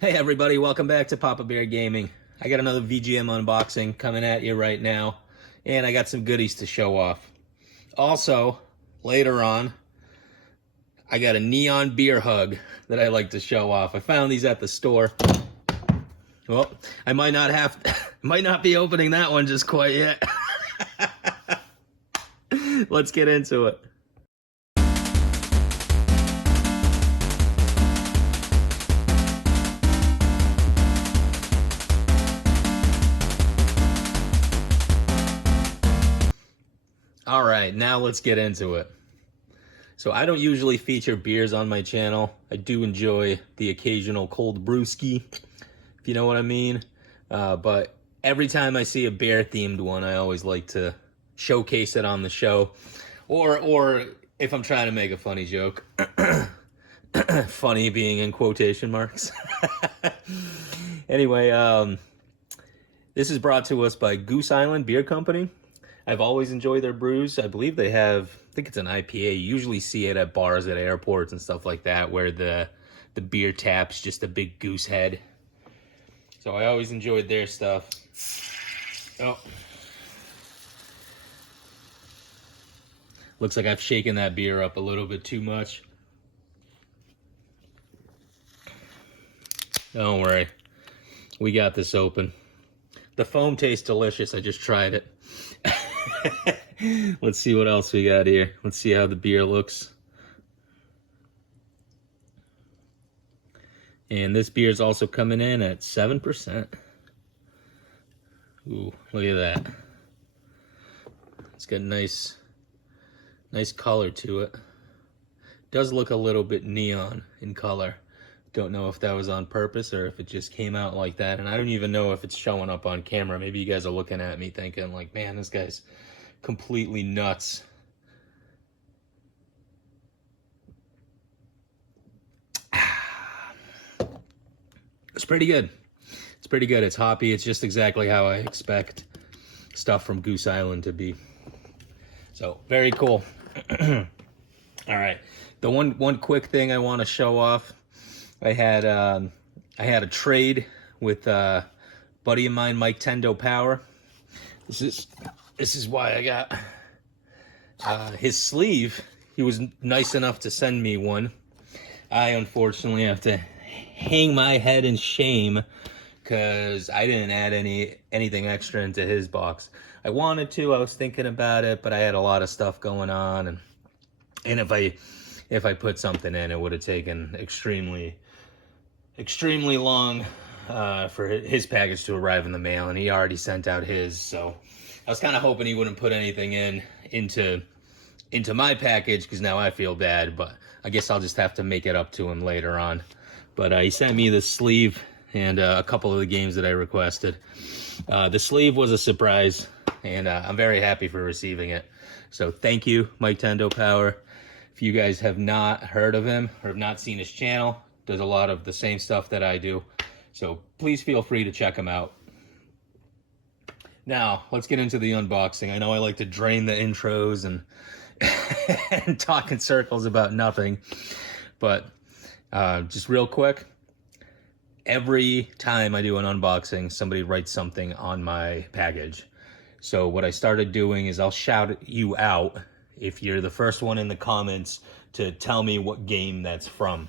Hey everybody, welcome back to Papa Bear Gaming. I got another VGM unboxing coming at you right now, and I got some goodies to show off. Also, later on, I got a neon beer hug that I like to show off. I found these at the store. Well, I might not be opening that one just quite yet. Let's get into it. All right, now let's get into it. So I don't usually feature beers on my channel. I do enjoy the occasional cold brewski, if you know what I mean. But every time I see a bear-themed one, I always like to showcase it on the show. Or if I'm trying to make a funny joke. Funny being in quotation marks. Anyway, this is brought to us by Goose Island Beer Company. I've always enjoyed their brews. I believe they have, I think it's an IPA. You usually see it at bars at airports and stuff like that, where the beer tap's just a big goose head. So I always enjoyed their stuff. Oh. Looks like I've shaken that beer up a little bit too much. Don't worry. We got this open. The foam tastes delicious. I just tried it. Let's see what else we got here. Let's see how the beer looks. And this beer is also coming in at 7%. Ooh, look at that. It's got nice color to it. Does look a little bit neon in color. Don't know if that was on purpose or if it just came out like that. And I don't even know if it's showing up on camera. Maybe you guys are looking at me thinking like, man, this guy's completely nuts. It's pretty good. It's pretty good. It's hoppy. It's just exactly how I expect stuff from Goose Island to be. So, very cool. All right. The one quick thing I want to show off. I had a trade with a buddy of mine, Mike Tendo Power. This is why I got his sleeve. He was nice enough to send me one. I unfortunately have to hang my head in shame because I didn't add anything extra into his box. I wanted to. I was thinking about it, but I had a lot of stuff going on, and if I put something in, it would have taken extremely long for his package to arrive in the mail, and he already sent out his. So I was kind of hoping he wouldn't put anything into my package because now I feel bad. But I guess I'll just have to make it up to him later on. But he sent me the sleeve and a couple of the games that I requested. The sleeve was a surprise, and I'm very happy for receiving it. So thank you, Mike Tendo Power. If you guys have not heard of him or have not seen his channel, does a lot of the same stuff that I do. So please feel free to check him out. Now, let's get into the unboxing. I know I like to drain the intros and, and talk in circles about nothing. But just real quick, every time I do an unboxing, somebody writes something on my package. So what I started doing is I'll shout you out if you're the first one in the comments to tell me what game that's from.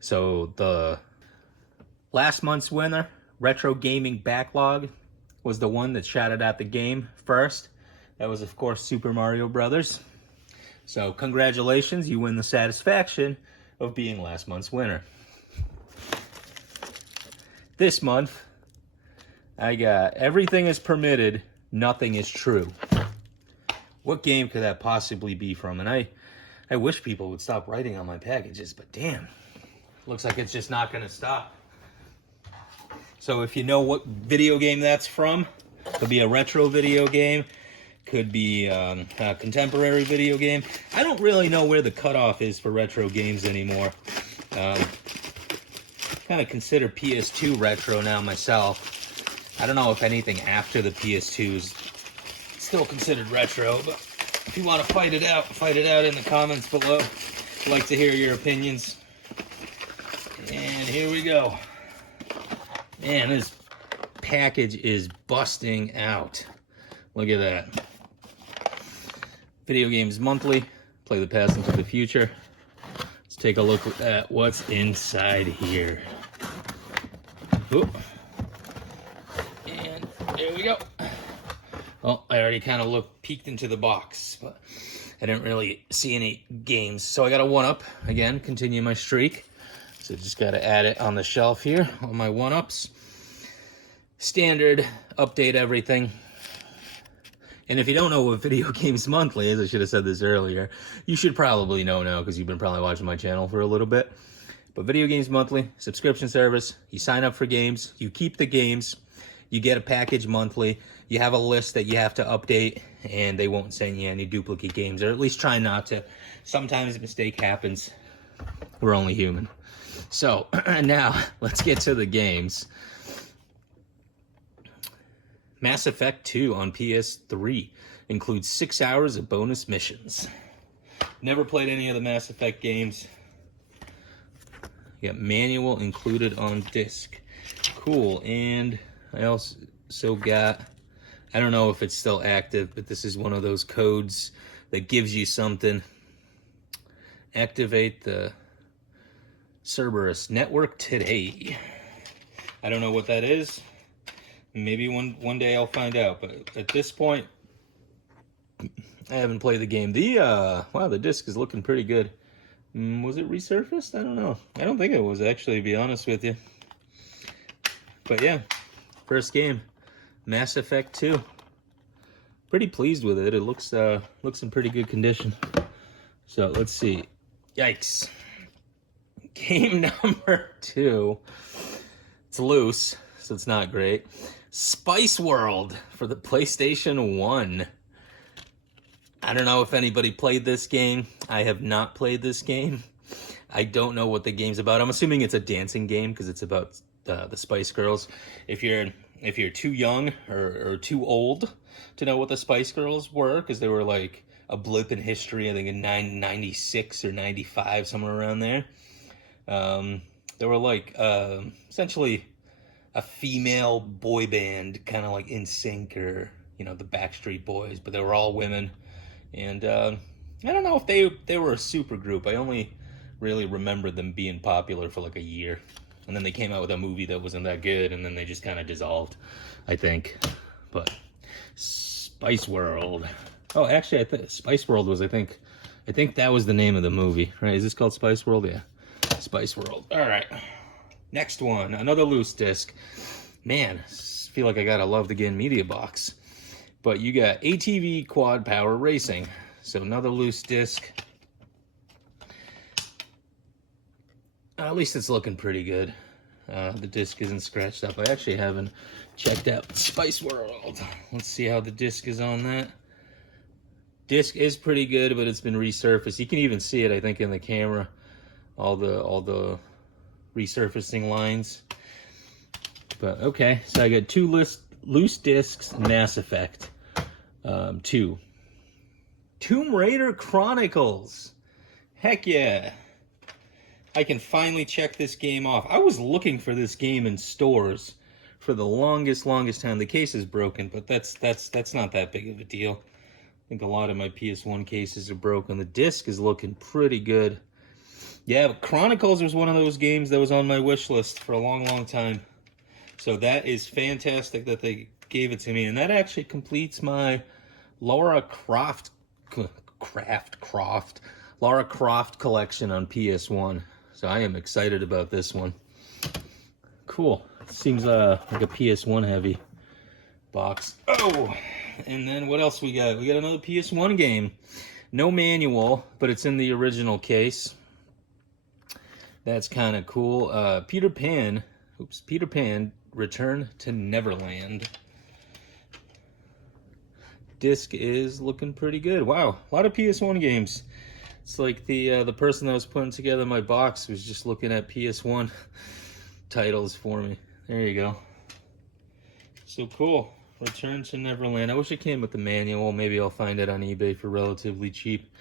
So the last month's winner, Retro Gaming Backlog, was the one that shouted out the game first. That was, of course, Super Mario Brothers. So congratulations, you win the satisfaction of being last month's winner. This month, I got Everything is Permitted, Nothing is True. What game could that possibly be from? And I wish people would stop writing on my packages, but damn. Looks like it's just not going to stop. So if you know what video game that's from, could be a retro video game, could be a contemporary video game. I don't really know where the cutoff is for retro games anymore. Kind of consider PS2 retro now myself. I don't know if anything after the PS2 is still considered retro, but if you want to fight it out in the comments below. I'd like to hear your opinions. And here we go. Man, this package is busting out. Look at that. Video Games Monthly. Play the past into the future. Let's take a look at what's inside here. Oop. And there we go. Well, I already kind of peeked into the box, but I didn't really see any games. So I got a 1-up. Again, continue my streak. So just got to add it on the shelf here, on my 1-ups. Standard, update everything. And if you don't know what Video Games Monthly is, I should have said this earlier, you should probably know now because you've been probably watching my channel for a little bit. But Video Games Monthly, subscription service, you sign up for games, you keep the games, you get a package monthly, you have a list that you have to update, and they won't send you any duplicate games, or at least try not to. Sometimes a mistake happens. We're only human. So, now, let's get to the games. Mass Effect 2 on PS3 includes 6 hours of bonus missions. Never played any of the Mass Effect games. You got manual included on disc. Cool. And I also got, I don't know if it's still active, but this is one of those codes that gives you something. Activate the Cerberus network today. I don't know what that is. Maybe one day I'll find out, but at this point, I haven't played the game. Wow, the disc is looking pretty good. Was it resurfaced? I don't know. I don't think it was, actually, to be honest with you. But yeah, first game, Mass Effect 2. Pretty pleased with it. It looks in pretty good condition. So let's see. Yikes. Game number 2. It's loose, so it's not great. Spice World for the PlayStation 1. I don't know if anybody played this game. I have not played this game. I don't know what the game's about. I'm assuming it's a dancing game because it's about the Spice Girls. If you're too young or too old to know what the Spice Girls were, because they were like a blip in history, I think in 96 or 95, somewhere around there. They were like essentially a female boy band, kind of like NSYNC or, you know, the Backstreet Boys, but they were all women. And I don't know if they were a super group. I only really remember them being popular for like a year. And then they came out with a movie that wasn't that good, and then they just kind of dissolved, I think. But Spice World. Oh, actually, Spice World was, I think that was the name of the movie, right? Is this called Spice World? Yeah. Spice World. All right. Next one. Another loose disc. Man, I feel like I gotta love the Game Media box. But you got ATV Quad Power Racing. So another loose disc. At least it's looking pretty good. The disc isn't scratched up. I actually haven't checked out Spice World. Let's see how the disc is on that. Disc is pretty good, but it's been resurfaced. You can even see it, I think, in the camera. All the resurfacing lines. But okay, so I got 2 loose discs, Mass Effect 2. Tomb Raider Chronicles. Heck yeah. I can finally check this game off. I was looking for this game in stores for the longest time. The case is broken, but that's not that big of a deal. I think a lot of my PS1 cases are broken. The disc is looking pretty good. Yeah, but Chronicles was one of those games that was on my wish list for a long time. So that is fantastic that they gave it to me. And that actually completes my Lara Croft collection on PS1. So I am excited about this one. Cool. Seems like a PS1 heavy box. Oh, and then what else we got? We got another PS1 game. No manual, but it's in the original case. That's kind of cool. Peter Pan, Return to Neverland. Disc is looking pretty good. Wow, a lot of PS1 games. It's like the person that was putting together my box was just looking at PS1 titles for me. There you go. So cool. Return to Neverland. I wish it came with the manual. Maybe I'll find it on eBay for relatively cheap.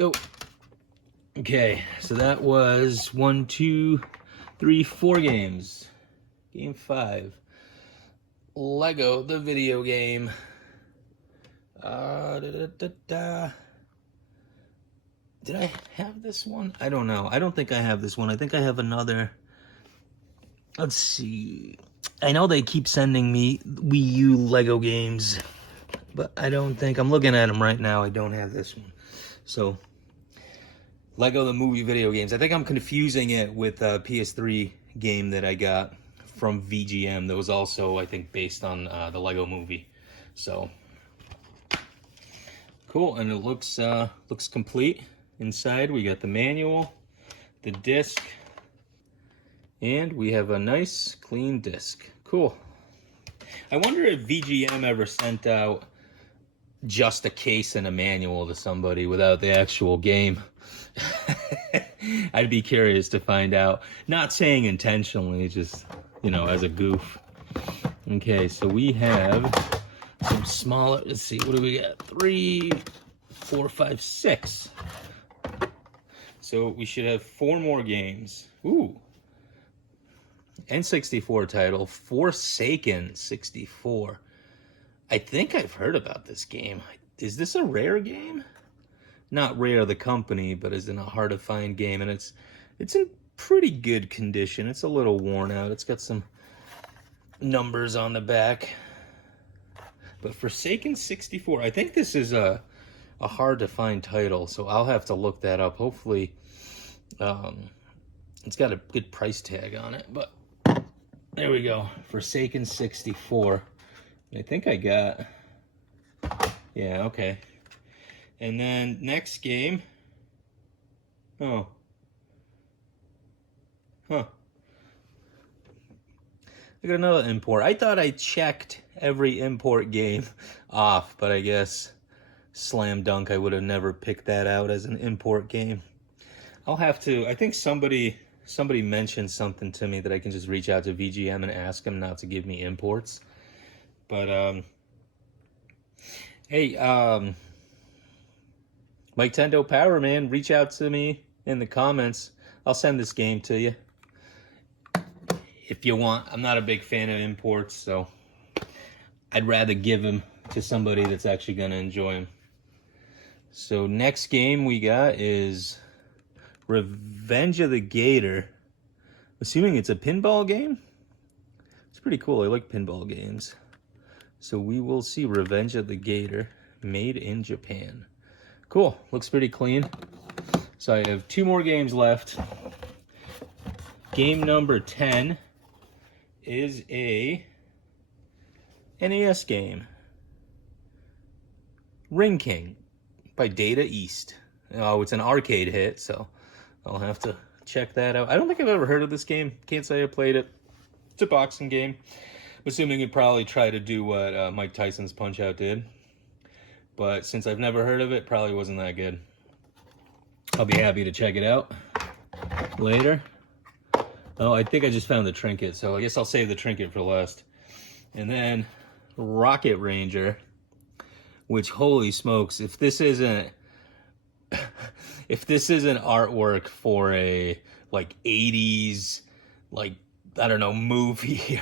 Oh. Okay, so that was 1, 2, 3, 4 games. Game 5. Lego, the video game. Did I have this one? I don't know. I don't think I have this one. I think I have another. Let's see. I know they keep sending me Wii U Lego games, but I don't think, I'm looking at them right now, I don't have this one. So, Lego the movie video games. I think I'm confusing it with a PS3 game that I got from VGM that was also, I think, based on the Lego movie. So, cool, and it looks complete. Inside we got the manual, the disc, and we have a nice clean disc. Cool. I wonder if VGM ever sent out just a case and a manual to somebody without the actual game. I'd be curious to find out. Not saying intentionally, just, you know, as a goof. Okay, so we have some smaller, let's see, what do we got? 3, 4, 5, 6. So we should have 4 more games. Ooh. N64 title, Forsaken 64. I think I've heard about this game. Is this a Rare game? Not Rare the company, but is in a hard to find game, and it's in pretty good condition. It's a little worn out. It's got some numbers on the back. But Forsaken 64, I think this is a hard to find title, so I'll have to look that up. Hopefully it's got a good price tag on it, but there we go. Forsaken 64. I think I got, yeah, okay. And then next game, oh, huh. I got another import. I thought I checked every import game off, but I guess slam dunk, I would have never picked that out as an import game. I'll have to, I think somebody mentioned something to me that I can just reach out to VGM and ask them not to give me imports. But, hey, Mike Tendo Power, man, reach out to me in the comments. I'll send this game to you if you want. I'm not a big fan of imports, so I'd rather give them to somebody that's actually going to enjoy them. So next game we got is Revenge of the Gator. Assuming it's a pinball game? It's pretty cool. I like pinball games. So we will see Revenge of the Gator, made in Japan. Cool. Looks pretty clean. So I have 2 more games left. Game number 10 is a NES game. Ring King by Data East. Oh, it's an arcade hit, so I'll have to check that out. I don't think I've ever heard of this game. Can't say I played it. It's a boxing game. I'm assuming it'd probably try to do what Mike Tyson's Punch-Out did. But since I've never heard of it, probably wasn't that good. I'll be happy to check it out later. Oh, I think I just found the trinket, so I guess I'll save the trinket for last. And then Rocket Ranger, which, holy smokes, if this isn't artwork for a like 80s, like, I don't know, movie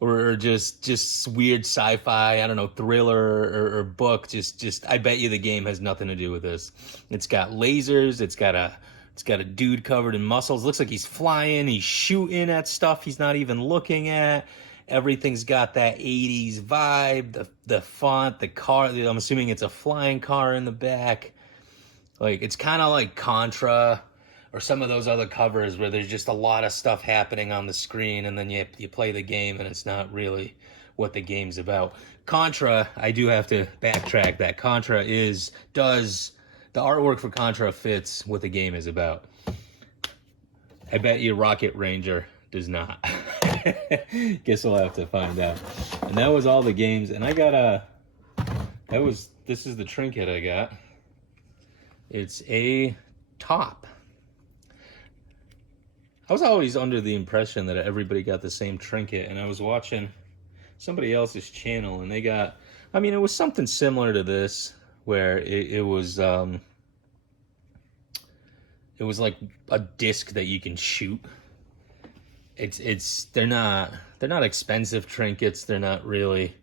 or just weird sci-fi, I don't know, thriller or book, just I bet you the game has nothing to do with this. It's got lasers, it's got a dude covered in muscles. Looks like he's flying, he's shooting at stuff he's not even looking at. Everything's got that 80s vibe, the font, the car, I'm assuming it's a flying car in the back. Like, it's kind of like Contra or some of those other covers where there's just a lot of stuff happening on the screen, and then you play the game and it's not really what the game's about. Contra, I do have to backtrack that. Contra does the artwork for Contra fits what the game is about. I bet you Rocket Ranger does not. Guess we'll have to find out. And that was all the games, and I got this is the trinket I got. It's a top. I was always under the impression that everybody got the same trinket, and I was watching somebody else's channel, and they got, I mean, it was something similar to this, where it was like a disc that you can shoot. they're not expensive trinkets. They're not really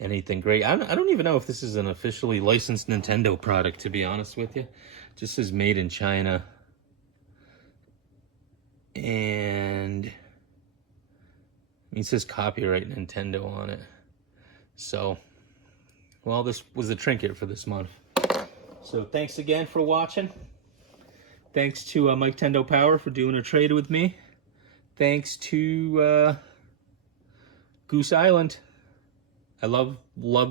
anything great. I don't even know if this is an officially licensed Nintendo product, to be honest with you. It just says made in China. And it says copyright Nintendo on it. So, well, this was the trinket for this month. So thanks again for watching. Thanks to Mike Tendo Power for doing a trade with me. Thanks to Goose Island. I love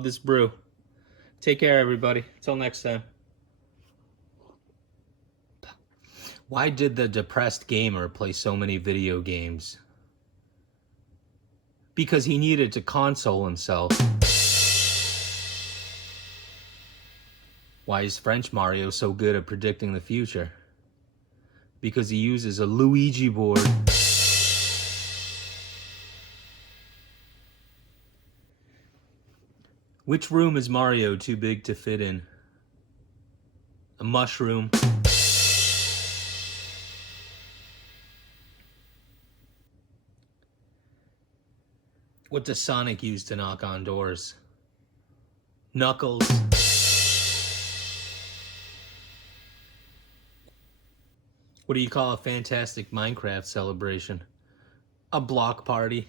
this brew. Take care, everybody. Until next time. Why did the depressed gamer play so many video games? Because he needed to console himself. Why is French Mario so good at predicting the future? Because he uses a Luigi board. Which room is Mario too big to fit in? A mushroom. What does Sonic use to knock on doors? Knuckles. What do you call a fantastic Minecraft celebration? A block party.